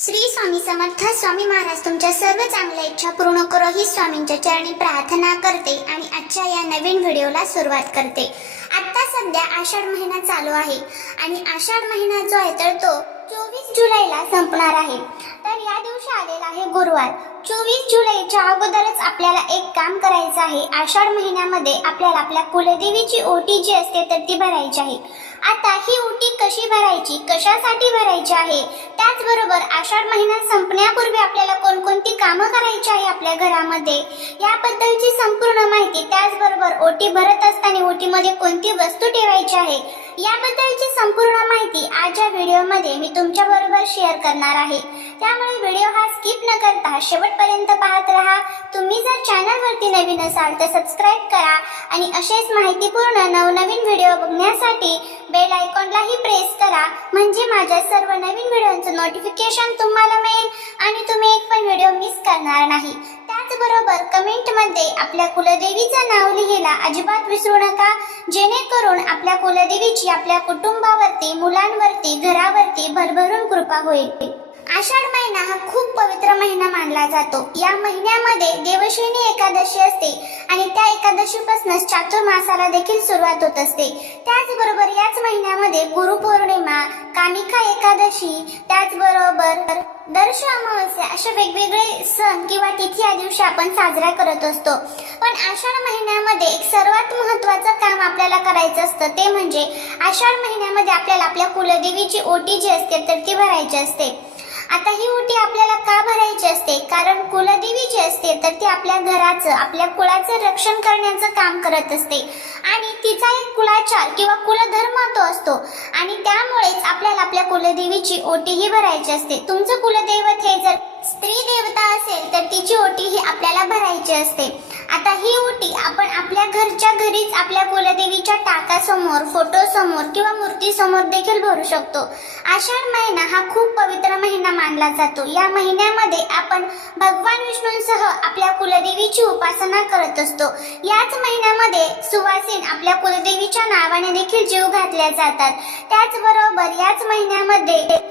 श्री स्वामी समर्थ स्वामी महाराज तुमच्या सर्व चांगल्या इच्छा पूर्ण करो ही स्वामींच्या चरणी प्रार्थना करते आणि आजच्या या नवीन व्हिडिओला सुरुवात करते। आता सध्या आषाढ महिना चालू आहे आणि आषाढ महिना जो आहे तर तो 24 जुलैला संपणार आहे। तर या दिवशी आलेला आहे गुरुवार। 24 जुलैच्या अगोदरच आपल्याला एक काम करायचं आहे। आषाढ महिन्यामध्ये आपल्याला आपल्या कुलदेवीची ओटी जी असते तर ती भरायची आहे। आता ही ओटी कशी भरायची, कशासाठी भरायची आहे, त्याचबरोबर आषाढ महिना संपण्यापूर्वी आपल्याला कोणकोणती कामं करायची आहे आपल्या घरामध्ये याबद्दलची संपूर्ण माहिती, त्याचबरोबर ओटी भरत असताना ओटीमध्ये कोणती वस्तू ठेवायची आहे याबद्दलची संपूर्ण माहिती आज या व्हिडिओमध्ये मी तुमच्या बरोबर शेअर करणार आहे। त्यामुळे व्हिडिओ हा स्किप न करता शेवटपर्यंत पाहत रहा। तुम्ही जर चॅनलवरती नवीन असाल तर सबस्क्राइब करा आणि असेच माहितीपूर्ण नवनवीन व्हिडिओ बघण्यासाठी बेल आयकॉनलाही प्रेस करा, म्हणजे माझ्या सर्व नवीन व्हिडिओचं नोटिफिकेशन तुम्हाला मिळेल आणि तुम्ही एक पण व्हिडिओ मिस करणार नाही। त्याचबरोबर कमेंटमध्ये आपल्या कुलदेवीचं नाव लिहायला अजिबात विसरू नका, जेणेकरून आपल्या कुलदेवीची आपल्या कुटुंबावरती, मुलांवरती, घरावरती भरभरून कृपा होईल। आषाढ महिना हा खूप पवित्र महिना मानला जातो। या महिन्यामध्ये देवशयनी एकादशी असते आणि त्या एकादशीपासूनच चातुर्मासाला देखील सुरुवात होत असते। त्याचबरोबर याच महिन्यामध्ये गुरुपौर्णिमा, कामिका एकादशी, त्याचबरोबर दर्श अमावस्या अशा वेगवेगळे सण किंवा तिथी या दिवशी आपण साजरा करत असतो। पण आषाढ महिन्यामध्ये एक सर्वात महत्त्वाचं काम आपल्याला करायचं असतं, ते म्हणजे आषाढ महिन्यामध्ये आपल्याला आपल्या कुलदेवीची ओटी जी असते तर ती भरायची असते। आता ही ओटी आपल्याला का भरायची असते, कारण कुलदेवी जी असते तर ती आपल्या घराचं, आपल्या कुळाचं रक्षण करण्याचं काम करत असते आणि तिचा एक कुलाचार किंवा कुलधर्म तो असतो आणि त्यामुळेच आपल्याला आपल्या कुलदेवीची ओटी ही भरायची असते। तुमचं कुलदैवत हे जर स्त्री देवता असेल तर तिची ओटी ही आपल्याला भरायची असते। आता ही ओटी आपण आपल्या घरच्या घरीच आपल्या कुलदेवीच्या टाकासमोर, फोटोसमोर किंवा मूर्तीसमोर देखील भरू शकतो। आषाढ महिना हा खूप पवित्र महिना मानला जातो। या महिन्यामध्ये आपण भगवान विष्णूंसह आपल्या कुलदेवीची उपासना करत असतो। याच महिन्यामध्ये सुवासिन आपल्या कुलदेवीच्या नावाने देखील जीव घातल्या जातात। त्याचबरोबर याच महिन्यामध्ये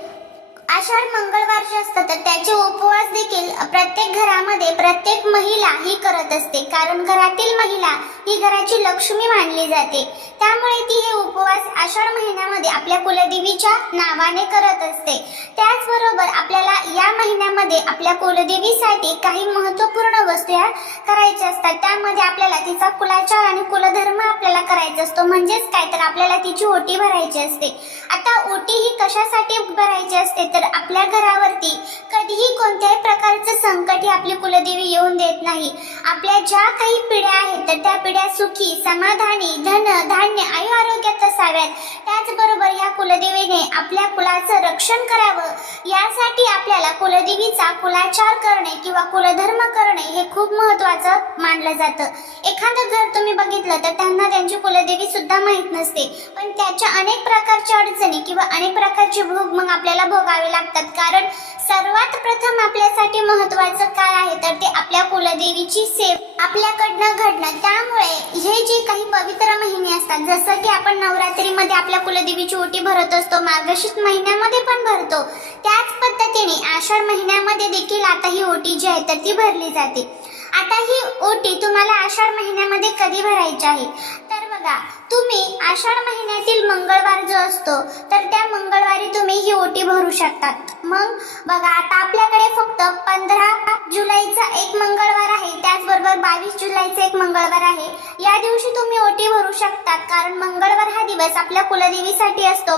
आषाढ मंगळवार जे असतात तर त्याचे उपवास देखील प्रत्येक घरामध्ये प्रत्येक महिला ही करत असते, कारण घरातील महिला ही घराची लक्ष्मी मानली जाते। त्यामुळे ती हे उपवास आषाढ महिन्यामध्ये आपल्या कुलदेवीच्या नावाने करत असते। त्याचबरोबर आपल्याला या महिन्यामध्ये आपल्या कुलदेवीसाठी काही महत्त्वपूर्ण वस्तू या करायच्या असतात। त्यामध्ये आपल्याला तिचा कुलाचार आणि कुलधर्म आपल्याला करायचा असतो, म्हणजेच काय तर आपल्याला तिची ओटी भरायची असते। आता ओटी ही कशासाठी भरायची असते तर आपल्या घरावरती कधीही कोणत्याही प्रकारचं संकट ही आपली कुलदेवी येऊन देत नाही। आपल्या ज्या काही पिढ्या आहेत तर त्या पिढ्या सुखी, समाधानी, धन धान्य, आयु आरोग्यात असाव्यात। त्याचबरोबर या कुलदेवीने आपल्या कुलाचं रक्षण करावं, यासाठी आपल्याला कुलदेवीचा कुलाचार करणे किंवा कुलधर्म करणे हे खूप महत्त्वाचं मानलं जातं। एखादं घर तुम्ही बघितलं तर त्यांना त्यांची कुलदेवी सुद्धा माहित नसते, पण त्याच्या अनेक प्रकारच्या अडचणी किंवा अनेक प्रकारचे भोग मग आपल्याला भोगावे लागतात, कारण सर्वात प्रथम आपल्यासाठी महत्त्वाचं काय आहे तर ते आपल्या कुलदेवीची सेवा आपल्याकडनं घडणं। त्यामुळे हे जे काही पवित्र महिने असतात, जसं की आपण नवरात्रीमध्ये आपल्या कुलदेवीची ओटी भरत असतो, मार्गशीर्ष महिन्यामध्ये पण भरतो, त्याच पद्धतीने आषाढ महिन्यामध्ये देखील आता ही ओटी जी आहे तर ती भरली जाते। आता ही ओटी तुम्हाला आषाढ महिन्यामध्ये कधी भरायची आहे तर बघा, तुम्ही आषाढ महिन्यातील मंगळवार जो असतो तर त्या मंगळवारी तुम्ही ही ओटी भरू शकतात। मग बघा, आता आपल्याकडे फक्त 15 जुलैचा एक मंगळवार आहे, त्याचबरोबर 22 जुलैचा एक मंगळवार आहे। या दिवशी तुम्ही ओटी भरू शकतात, कारण मंगळवार हा दिवस आपल्या कुलदेवीसाठी असतो।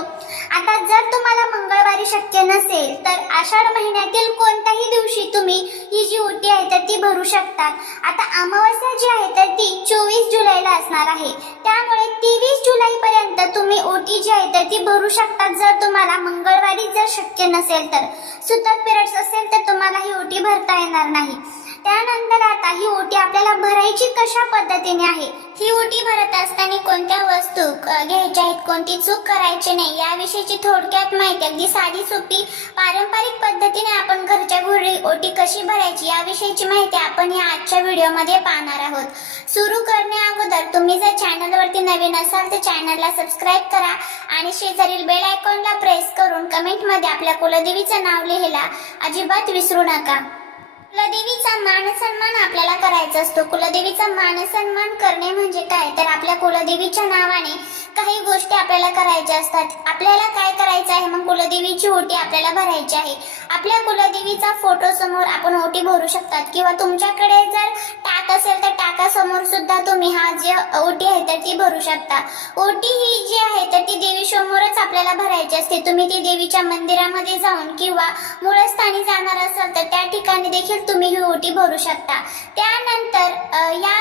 आता जर तुम्हाला मंगळवारी शक्य नसेल तर आषाढ महिन्यातील कोणत्याही दिवशी तुम्ही ही जी ओटी आहे तर ती भरू शकतात। आता अमावस्या जी आहे तर ती 24 जुलैला असणार आहे, त्यामुळे 23 जुलैपर्यंत तुम्ही ओटी जी आहे तर ती भरू शकतात, जर तुम्हाला मंगळवारी जर शक्य नसेल तर। सुतक पिरियड्स असेल तर तुम्हाला ही ओटी भरता येणार नाही। त्यानंतर आता ही ओटी आपल्याला भरायची कशा पद्धतीने आहे, ही ओटी भरत असताना कोणत्या वस्तू घ्यायच्या आहेत, कोणती चूक करायची नाही याविषयीची थोडक्यात माहिती, अगदी साधी सोपी पारंपरिक पद्धतीने आपण घरच्या घरी ओटी कशी भरायची याविषयीची माहिती आपण या आजच्या व्हिडिओमध्ये पाहणार आहोत. सुरू करण्या अगोदर तुम्ही जर चॅनलवरती नवीन असाल तर चॅनलला सबस्क्राईब करा आणि शेजारील बेल आयकॉनला प्रेस करून कमेंटमध्ये आपल्या कुलदेवीचं नाव लिहायला अजिबात विसरू नका. कुलदेवीचा मान सन्मान आपल्याला करायचा असतो. कुलदेवीचा मान सन्मान करणे म्हणजे काय, तर आपल्या कुलदेवीच्या नावाने काही गोष्टी आपल्याला करायच्या असतात. आपल्याला काय करायचं आहे, मग कुलदेवीची ओटी आपल्याला भरायची आहे. आपल्या कुलदेवीचा फोटो समोर आपण ओटी भरू शकतात किंवा तुमच्याकडे जर टाक असेल तर टाकासमोर सुद्धा तुम्ही हा जी ओटी आहे तर ती भरू शकता. ओटी ही जी आहे तर ती देवी समोरच आपल्याला भरायची असते. तुम्ही ती देवीच्या मंदिरामध्ये जाऊन किंवा मूळस्थानी जाणार असाल तर त्या ठिकाणी देखील तुम्ही ही ओटी भरू शकता. त्यानंतर या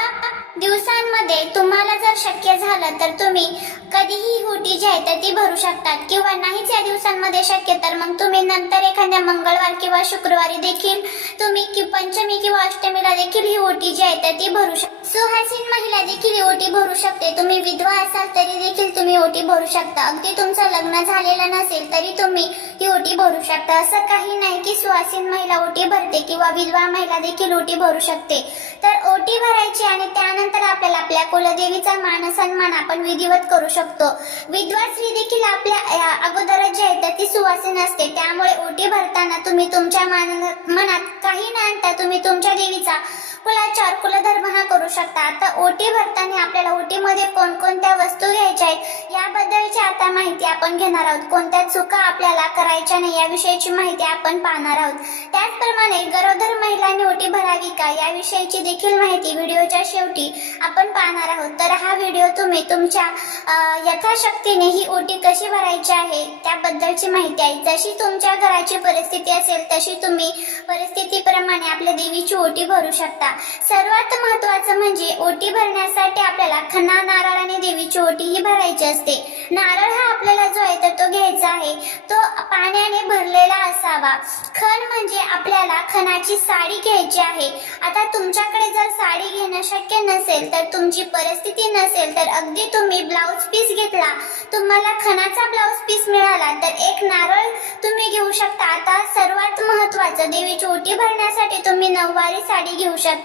दिवसांमध्ये तुम्हाला जर शक्य झालं तर तुम्ही कधीही ही ओटी जी आहे तर ती भरू शकतात किंवा नाहीच या दिवसांमध्ये शक्य तर मग तुम्ही नंतर एखाद्या मंगळवार किंवा शुक्रवारी देखील तुम्ही पंचमी किंवा अष्टमीला देखील ही ओटी जी आहे तर ती भरू शकता. सुहासिन महिला देखील ही ओटी भरू शकते. तुम्ही विधवा असाल तरी देखील तुम्ही ओटी भरू शकता. अगदी तुमचं लग्न झालेलं नसेल तरी तुम्ही ही ओटी भरू शकता. असं काही नाही की सुहासिन महिला ओटी भरते किंवा विधवा महिला देखील ओटी भरू शकते. तर ओटी भरायची आणि त्यानंतर आपल्याला आपल्या कुलदेवीचा मान सन्मान आपण विधिवत करू शकतो. विधवा स्त्री देखील आपल्या अगोदरच जी आहे तर ती सुवासिन असते. त्यामुळे ओटी भरताना तुम्ही तुमच्या मनात काही न आणता तुम्ही तुमच्या देवीचा कुलाचार कुलधर्म हा करू शकता. आता ओटी भरताना आपल्याला ओटीमध्ये कोणकोणत्या वस्तू घ्यायच्या आहेत याबद्दलची आता माहिती आपण घेणार आहोत. कोणत्या चुका आपल्याला करायच्या नाही याविषयीची माहिती आपण पाहणार आहोत. त्याचप्रमाणे गरोदर महिलांनी ओटी भरावी का याविषयीची देखील माहिती व्हिडिओच्या शेवटी आपण पाहणार आहोत. तर हा व्हिडिओ तुम्ही तुमच्या यथाशक्तीने ही ओटी कशी भरायची आहे त्याबद्दलची माहिती आहे. जशी तुमच्या घराची परिस्थिती असेल तशी तुम्ही परिस्थितीप्रमाणे आपल्या देवीची ओटी भरू शकता. सर्वात महत्त्वाचं म्हणजे ओटी भरण्यासाठी आपल्याला खणा नारळ आणि देवीची ओटी ही भरायची असते. नारळ हा आपल्याला जो आहे तर तो घ्यायचा आहे, तो पाण्याने भरलेला असावा. खण म्हणजे आपल्याला खणाची साडी घ्यायची आहे. आता तुमच्याकडे जर साडी घेणं शक्य नसेल तर तुमची परिस्थिती नसेल तर अगदी तुम्ही ब्लाउज पीस घेतला, तुम्हाला खणाचा ब्लाउज पीस मिळाला तर एक नारळ तुम्ही घेऊ शकता. आता सर्वात महत्त्वाचं देवीची ओटी भरण्यासाठी तुम्ही नऊवारी साडी घेऊ शकता.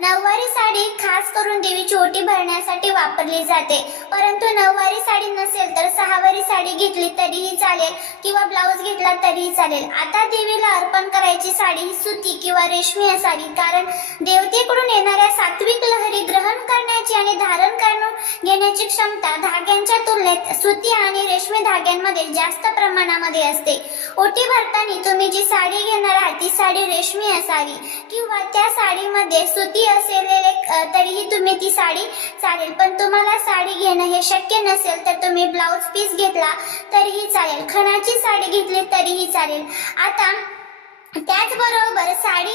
नऊवारी साडी खास करून देवीची ओटी भरण्यासाठी वापरली जाते. परंतु नऊवारी साडी नसेल तर सहावारी साडी घेतली तरीही चालेल किंवा ब्लाउज घेतला तरीही चालेल. आता देवीला अर्पण करायची साडी ही सुती किंवा रेशमी असावी, कारण देवतेकडून येणाऱ्या सात्विक लहरी ग्रहण करण्याची आणि धारण करून घेण्याची क्षमता धाग्यांच्या तुलनेत सुती आणि रेशमी धाग्यांमध्ये जास्त प्रमाणामध्ये असते. ओटी भरताना तुम्ही जी साडी घेणार आहात ती साडी रेशमी असावी किंवा त्या साडीमध्ये सुती असलेले तरीही तुम्ही ती साडी चालेल. पण तुम्हाला साडी घेणं हे शक्य नसेल तर तुम्ही ब्लाउज पीस घेतला तरीही चालेल, खणाची साडी घेतली तरीही चालेल. आता त्याचबरोबर साडी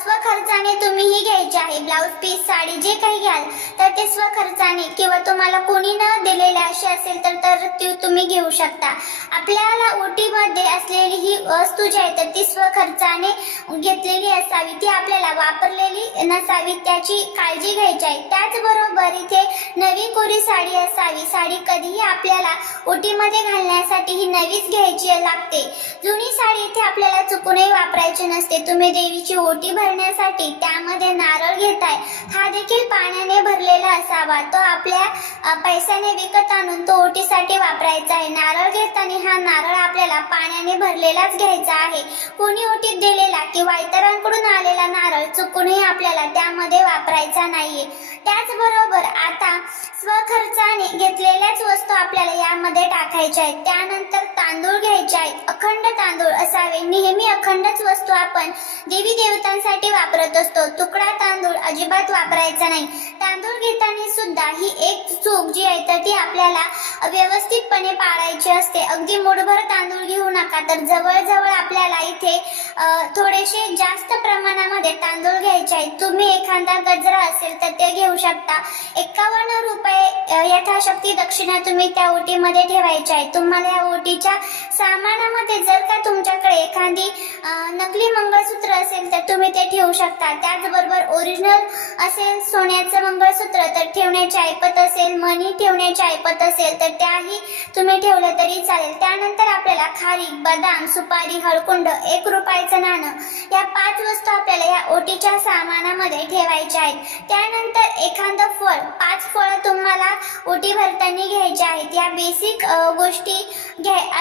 स्वखर्चाने तुम्ही ही घ्यायची आहे. ब्लाउज पीस साडी जे काही घ्याल तर ते स्वखर्चाने किंवा तुम्हाला कोणी न दिलेले असे असेल तर ती तुम्ही घेऊ शकता. आपल्याला ओटीमध्ये असलेली ही वस्तू जी आहे तर ती स्वखर्चाने घेतलेली असावी, ती आपल्याला वापरलेली नसावी, त्याची काळजी घ्यायची आहे. त्याचबरोबर इथे नवी कोरी साडी असावी. साडी कधीही आपल्याला ओटीमध्ये घालण्यासाठी ही नवीच घ्यायची लागते. जुनी साडी इथे आपल्याला चुकून वापरायची नसते. तुम्ही देवीची ओटी भरण्यासाठी त्यामध्ये नारळ घेताय, हा देखील पाण्याने भरलेला असावा. तो आपल्या पैशाने विकत आणून तो ओटीसाठी वापरायचा आहे. नारळ घेताना हा नारळ आपल्याला पाण्याने भरलेलाच घ्यायचा आहे. कोणी ओटीत दिलेला किंवा इतरांकडून आलेला नारळ चुकूनही आपल्याला त्यामध्ये वापरायचा नाहीये. त्याचबरोबर आता स्वखर्चाने घेतलेल्याच वस्तू आपल्याला यामध्ये टाकायच्या आहेत. त्यानंतर तांदूळ घ्यायचे आहेत. अखंड तांदूळ असावे. नेहमी अखंडच वस्तू आपण देवी देवतांसाठी वापरत असतो. तुकडा तांदूळ अजिबात वापरायचा नाही. तांदूळ घेताना सुद्धा ही एक चूक जी आहे तर ती आपल्याला व्यवस्थितपणे पाळायची असते. अगदी मुठभर तांदूळ घेऊ नका, तर जवळजवळ आपल्याला इथे थोडेसे जास्त प्रमाणामध्ये तांदूळ घ्यायचे आहेत. तुम्ही एखादा गजरा असेल तर ते घेऊ शकता. 51 रुपये यथाशक्ती दक्षिणा तुम्ही त्या ओटीमध्ये ठेवायच्या आहे. तुम्हाला या ओटीच्या सामानामध्ये जर का तुमच्याकडे एखादी नकली मंगळसूत्र असेल तर तुम्ही ते ठेवू शकता. त्याचबरोबर ओरिजिनल असेल सोन्याचं मंगळसूत्र तर ठेवण्याची ऐपत असेल, मणी ठेवण्याची ऐपत असेल तर त्याही तुम्ही ठेवलं तरी चालेल. त्यानंतर आपल्याला खारीक, बदाम, सुपारी, हळकुंड, 1 रुपयाचं नाणं या 5 वस्तू आपल्याला या ओटीच्या सामानामध्ये ठेवायच्या आहेत. त्यानंतर एखादं फळ, 5 फळं तुम्हाला ओटी भरताना घ्यायची आहेत. या बेसिक गोष्टी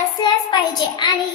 असल्याच पाहिजे. आणि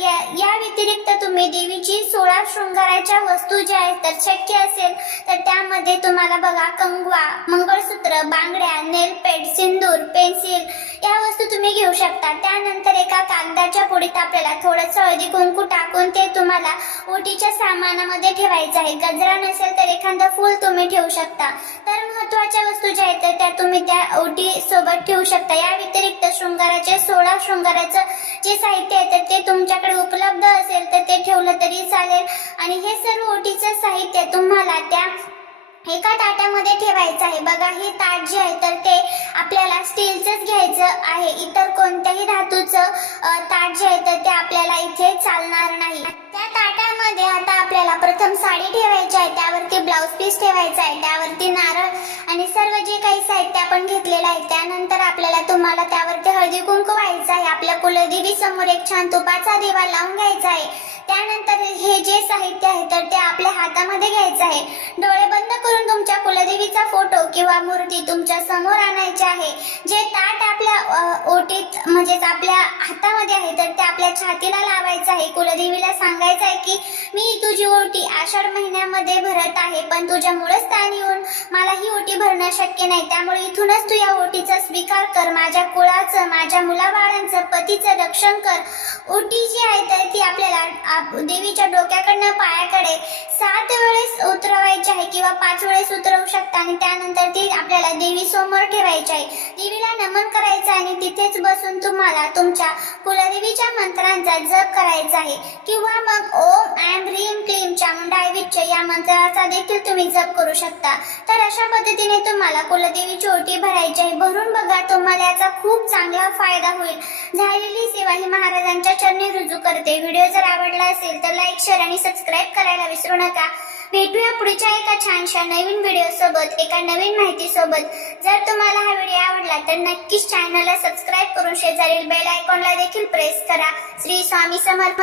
या व्यतिरिक्त तुम्ही देवीची 16 शृंगाराच्या वस्तू ज्या आहेत तर शक्य असेल तर त्यामध्ये तुम्हाला बघा कंगवा, मंगळसूत्र, बांगड्या, नेलपेंट, सिंदूर, पेन्सिल या वस्तू तुम्ही घेऊ शकता. त्यानंतर एका कागदाच्या पुडीत आपल्याला थोडंसं हळदी कुंकू टाकून ते तुम्हाला ओटीच्या सामानामध्ये ठेवायचं आहे. गजरा नसेल तर एखादं फूल तुम्ही ठेवू शकता. तर महत्त्वाच्या वस्तू ज्या आहेत त्या तुम्ही त्या ओटी सोबत ठेवू शकता. या व्यतिरिक्त शृंगाराचे 16 शृंगाराचं जे साहित्य आहे तर ते तुमच्याकडे उपलब्ध असेल तर ते ठेवलं तरी चालेल. आणि हे सर्व ओटीचं साहित्य तुम्हाला त्या एका ताटामध्ये ठेवायचं आहे. बघा हे ताट जे आहे तर ते आपल्याला स्टीलचंच घ्यायचं आहे. इतर कोणत्याही धातूचं ताट जे आहे तर ते आपल्याला इथे चालणार नाही. त्या ताटामध्ये आता आपल्याला प्रथम साडी ठेवायची आहे, त्यावरती ब्लाउज पीस ठेवायचा आहे, त्यावरती नारळ आणि सर्व जे काही साहित्य आपण घेतलेलं आहे. त्यानंतर आपल्याला तुम्हाला त्यावरती हळदी कुंकू व्हायचं आहे. आपल्या कुलदेवी समोर एक छान तुपाचा दिवा लावून घ्यायचा आहे. त्यानंतर हे जे साहित्य आहे तर ते आपल्या हातामध्ये घ्यायचं आहे. डोळे बंद करून तुमच्या कुलदेवीचा फोटो किंवा मूर्ती तुमच्या समोर आणायची आहे. जे ताट आपल्या ओटीत म्हणजेच आपल्या हातामध्ये आहे तर ते आपल्या छातीला लावायचं आहे. कुलदेवीला सांगायचं आहे की मी तुझी ओटी आषाढ महिन्यामध्ये भरत आहे, पण तुझ्या मूळस्थानी येऊन मला ही ओटी भरणं शक्य नाही. त्यामुळे इथूनच तू या ओटीचा स्वीकार कर. माझ्या कुळाचं, माझ्या मुलाबाळांचं, पतीचं रक्षण कर. ओटी जी आहे तर ती आपल्याला देवीच्या डोक्याकडनं पायाकडे 7 वेळेस उतरवायची आहे किंवा 5 वेळेस उतरवू शकता. आणि त्यानंतर ती आपल्याला देवी समोर ठेवायची आहे. देवीला नमन करायचं आणि तिथेच बसून तुम्हाला तुमच्या कुलदेवीच्या मंत्रांचा जप करायचा आहे. किंवा मग ओम ऐं ह्रीं क्लीं चामुंडाय विच्चे या मंत्राचा देखील तुम्ही जप करू शकता. तर अशा पद्धतीने तुम्हाला कुलदेवीची ओटी भरायची आहे. भरून बघा, तुम्हाला याचा खूप चांगला फायदा होईल. झालेली सेवा ही महाराजांच्या चरणी रुजू करते. व्हिडिओ जर आवडला असेल तर लाईक, शेअर आणि सबस्क्राईब करायला विसरू नका. भेटूया पुढच्या एका छानशा नवीन व्हिडिओ सोबत, एका नवीन माहिती सोबत. जर तुम्हाला हा व्हिडिओ आवडला तर नक्कीच चॅनलला सबस्क्राईब करून शेजारील बेल आयकॉनला देखील प्रेस करा. श्री स्वामी समर्थ.